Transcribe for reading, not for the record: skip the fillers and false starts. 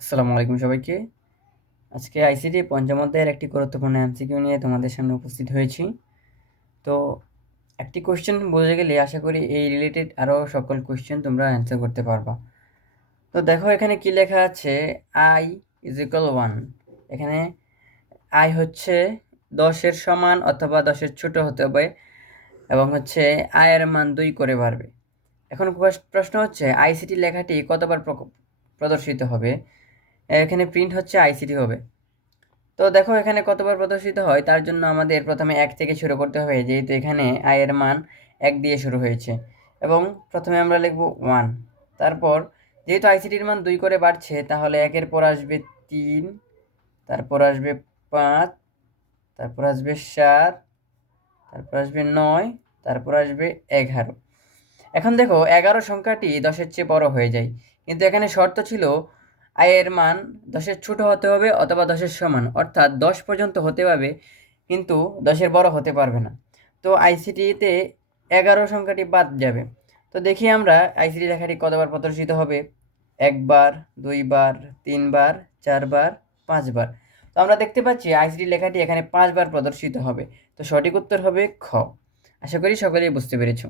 আসসালামু আলাইকুম সবাইকে। আজকে আইসিটি পঞ্চম অধ্যায়ের একটি গুরুত্বপূর্ণ এমসিকিউ নিয়ে তোমাদের সামনে উপস্থিত হয়েছি। তো একটি কোয়েশ্চেন বুঝে গেলে আশা করি এই রিলেটেড আরও সকল কোয়েশ্চেন তোমরা অ্যান্সার করতে পারবা। তো দেখো এখানে কি লেখা আছে, আই ইজ ইকুয়াল 1। এখানে আই হচ্ছে 10-এর সমান অথবা 10-এর ছোট হতে হবে এবং হচ্ছে আয়ের মান 2 করে বাড়বে। এখন প্রশ্ন হচ্ছে আইসিটি লেখাটি কতবার প্রদর্শিত হবে। এখানে প্রিন্ট হচ্ছে আইসিটি হবে। তো দেখো এখানে কতবার প্রদর্শিত হয় তার জন্য আমাদের প্রথমে 1 থেকে শুরু করতে হবে, যেহেতু এখানে আয়ের মান 1 দিয়ে শুরু হয়েছে। এবং প্রথমে আমরা লিখব 1। তারপর যেহেতু আইসিটির মান 2 করে বাড়ছে, তাহলে 1-এর পর আসবে 3, তারপর আসবে 5, তারপর আসবে 7, তারপর আসবে 9, তারপর আসবে 11। এখন দেখো 11 সংখ্যাটি 10-এর চেয়ে বড় হয়ে যায়, কিন্তু এখানে শর্ত ছিল আয়ের মান 10-এর ছোট হতে হবে অথবা 10-এর সমান, অর্থাৎ 10 পর্যন্ত হতে পারবে কিন্তু 10-এর বড় হতে পারবে না। তো আইসিটিতে 11 সংখ্যাটি বাদ যাবে। তো দেখি আমরা আইসিটি লেখাটি কতবার প্রদর্শিত হবে। 1 বার, 2 বার, 3 বার, 4 বার, 5 বার। তো আমরা দেখতে পাচ্ছি আইসিটি লেখাটি এখানে 5 বার প্রদর্শিত হবে। তো সঠিক উত্তর হবে খ। আশা করি সকলেই বুঝতে পেরেছো।